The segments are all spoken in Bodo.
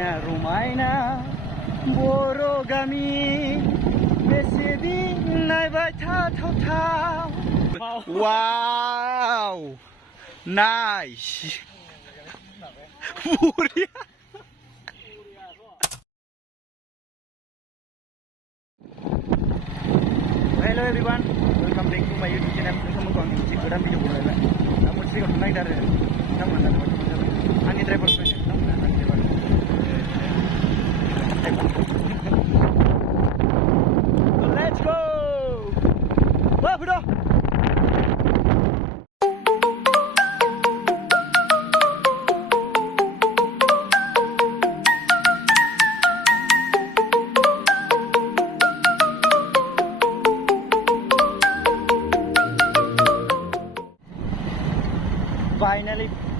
समायना रमायना बर' गामि बेसेदिन नायबाय थाथावथाव वाव नाइस बरिया hello everyone welcome back to my YouTube channel नोंथांमोनखौ आं मोनसे गोदान भिडिअ बनायबाय दा मोनसे जायगायाव थांनो नागिरदों आरो नोंथांमोना आंनि ड्राइभार फैदों नोंथांमोना आंनि ड्राइभार लेट्स गो वा फैद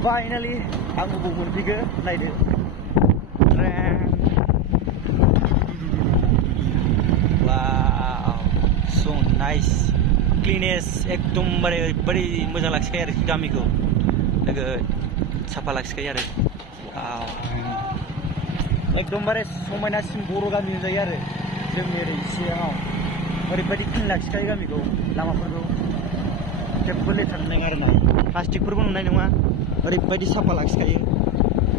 Finally, aku bangun juga, naik deh. Wow, so nice, cleanest, एकदम बड़ी मजा लगता है यार गामी को, लगे साफा लगता है यार, wow, एकदम बड़े समायना सिंबोरो गामी जाए यार, जब मेरे इसे आओ, बड़ी क्लीन लगता है गामी को, लामा पर को, जब बोले थरने का ना, प्लास्टिक पर बनने नहीं हुआ ओरैबायदि साफा लाखिखायो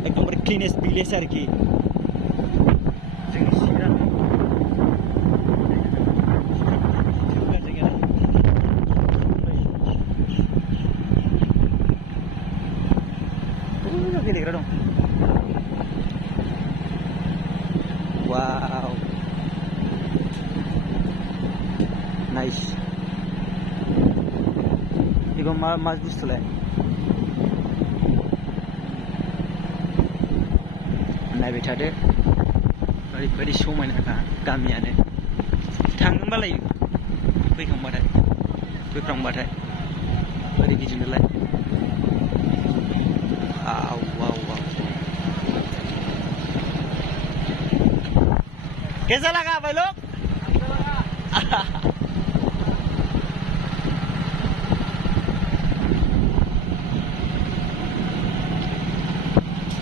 एकदमबारे क्लिनेस्ट भिलेज आरोखि जोंनि चिरां गेलेग्रा दं वाव नाइस बेबो मा बुस्थुलाय नायबाय थादो ओरैबायदि समायना गामियानो थाङोबालाय फैफ्रांबाथाय ओरै गिदिंनोलाय वाव वाव वाव कैसा लगा भाई लोग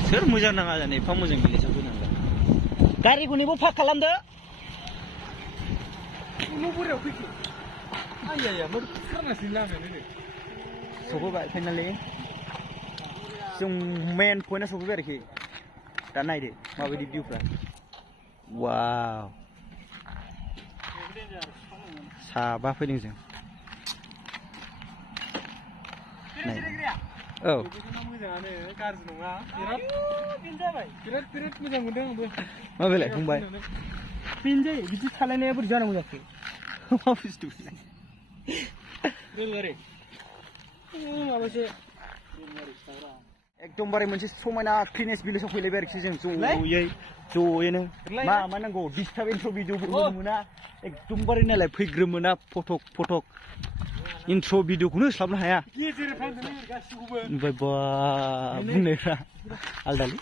सोर मोजां नाङा जानो एफा मोजां भिलेजाव फैनांगौ गारिखौ नेबो पार्क खालामदो न' बोरायाव फैखो आइया मा खारनासो लामायानो सफैबाय फाइनालि जों मेन पइन्टआ सफैबाय आरोखि दा नायदो माबायदि भिउफ्रा वाव साबा फैदों जों औ मोजाङानो गाज्रि नङा बिराद मोजां मोनदों आंबो माबेलाय फंबाय बेनो जायो बिदि सालायनाया बोरै जानांगौ जाखो मा बुस्थु रोंआरे माबासो एकदमबारे मोनसे समायना क्लिनेस्ट भिलेजाव फैलायबाय आरोखि जों ज'यैनो मा नांगौ डिस्टार्ब भिडिअबो होनो मोना एकदमबारे नायलाय फैग्रोमोना फटक इन्ट्र' भिडिअखौनो होस्लाबनो हाया ओमफ्राय बा बुंनायफ्रा आलदालै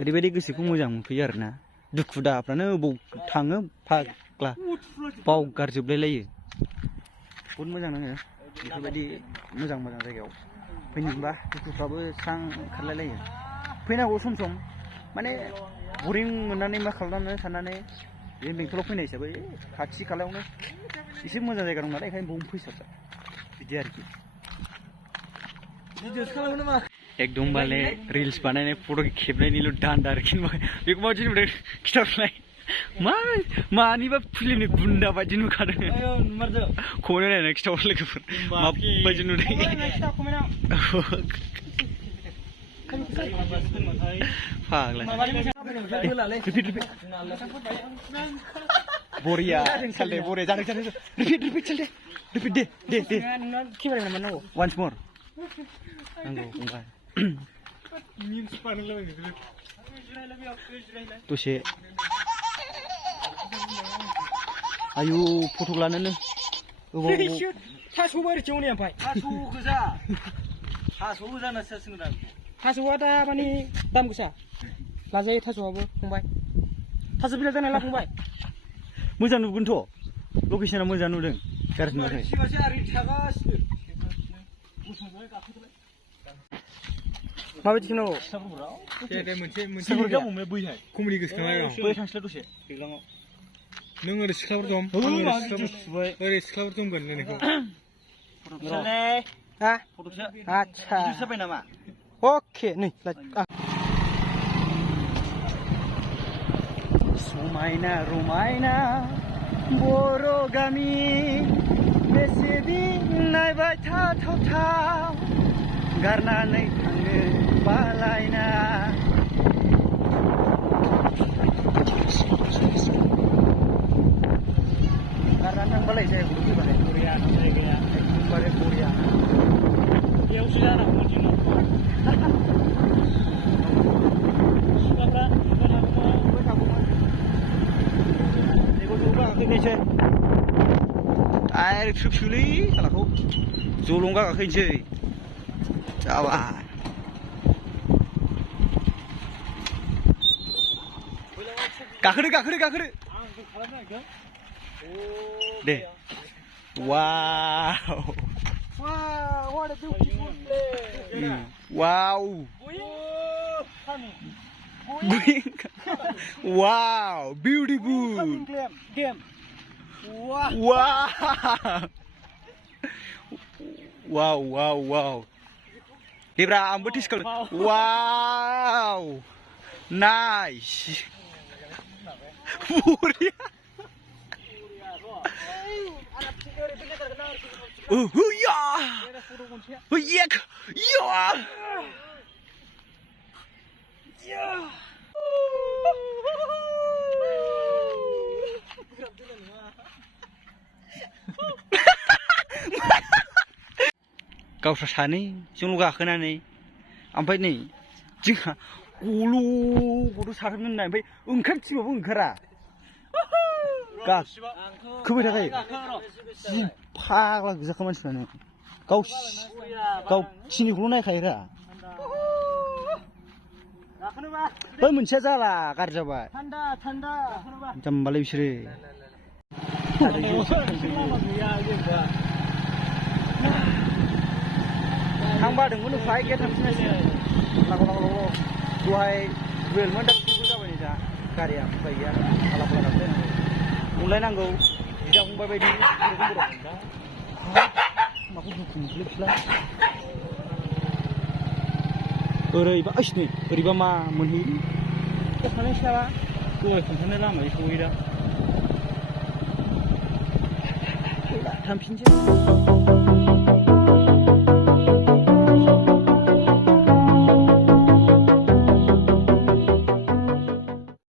ओरैबायदि गोसोखौ मोजां मोनफैयो आरोना दुखु दाहाफ्रानो बबाव थाङो फाग्ला बावगारजोबलाय लायो बहुद मोजां नाङो बेफोरबायदि मोजां जायगायाव फैनो मोनबा दुखुफ्राबो स्रां ओंखारलाय लायो फैनांगौ सम माने बरिं मोननानै मा खालामनो साननानै बे बेंटलाव फैनाय हिसाबै खाथि खालायावनो एसे मोजां जायगा दं नालाय ओंखायनो बावनो फैसाबबाय बिदि आरोखि एकदमबारे रिल्स बानायनाय फट' खेबनायनिल' दान्दा आरोखि बेखौ माबायदि नुदों खिथाहरलाय मानिबा फिल्मनि गुन्दा बायदि नुखादों खौनो नायनानै खिथाहर लोगोफोर माबायदि नुदों फाग्ला बरिया चल दे बरिया जानो रिपिट चल दे रिपिट दे केमेरा नांगौ वान्स मोर नांगौ फंबाय दसे आयु फट' लानोनो थास' आरोखि हनै ओमफ्राय थास' गोजा थास' गोजाना सोंदों थास'आ दा माने दाम गोसा लाजायो थास'आबो फंबाय थास' बिलाइ जानाय ला फंबाय मोजां नुगोनथ' लकेसना मोजां नुदों गाज्रि नुवाखै माबायदि खेबनांगौ दे मोनसे सिगाङाव बुंबाय बैहाय कमेडि गोसोखांलाय आं बै थांसैला दसे दैज्लाङाव नों ओरै सिख्लाफोर दं ओरै सिख्लाफोर दंगोन नोंनिखौ हा आच्छा जाबाय नामा अके नै समायना रमायना बर' गामि बेसे दिन नायबाय थाथावथाव गारनानै थांनो बालायना गारनानै थांबालाय जायगाखौ फैबालाय बरिया जायगाया एकदमबारे बरिया बेयावसो जानांगौ दिनाव सिख्लाफ्रा डाइरेक्ट सोलै सालाखौ जलंगा गाखोनोसै जाबाय गाखोदो दे वाव what a beautiful place wow wow beautiful game wow Debra आंबो टेस्ट खालाम wow nice बरिया हुया हुयेक या गावस्रा सानै जोंल' गाखोनानै ओमफ्राय नै जोंहा गल' साथामजों नाय ओमफ्राय ओंखारथिबाबो ओंखारा खोबाय थाखायो जि फाग्ला गोजाखा मानसिफ्रानो गावसिनिखौल' नायखायोरा बै मोनसेया जाला गाज्रि जाबाय जाम्बालाय बिसोरो आं बादोंमोन उफाय गैया थांफिननायसै लागौ दहाय दुवेलमोन दा फिफटिफोर जाबाय नै दा गारिया उफाय गैया फाला गाखोलायनांगौ अनलायनांगौ बिदा फंबाय बायदि माखौ दुखु मोनखोलै बिसोरला ओरैबा ओइस नै ओरैबा मा मोनहैयो थांनायसै नामा दहाय खोन्थानाय लामायै सहैयो दा थांफिनसै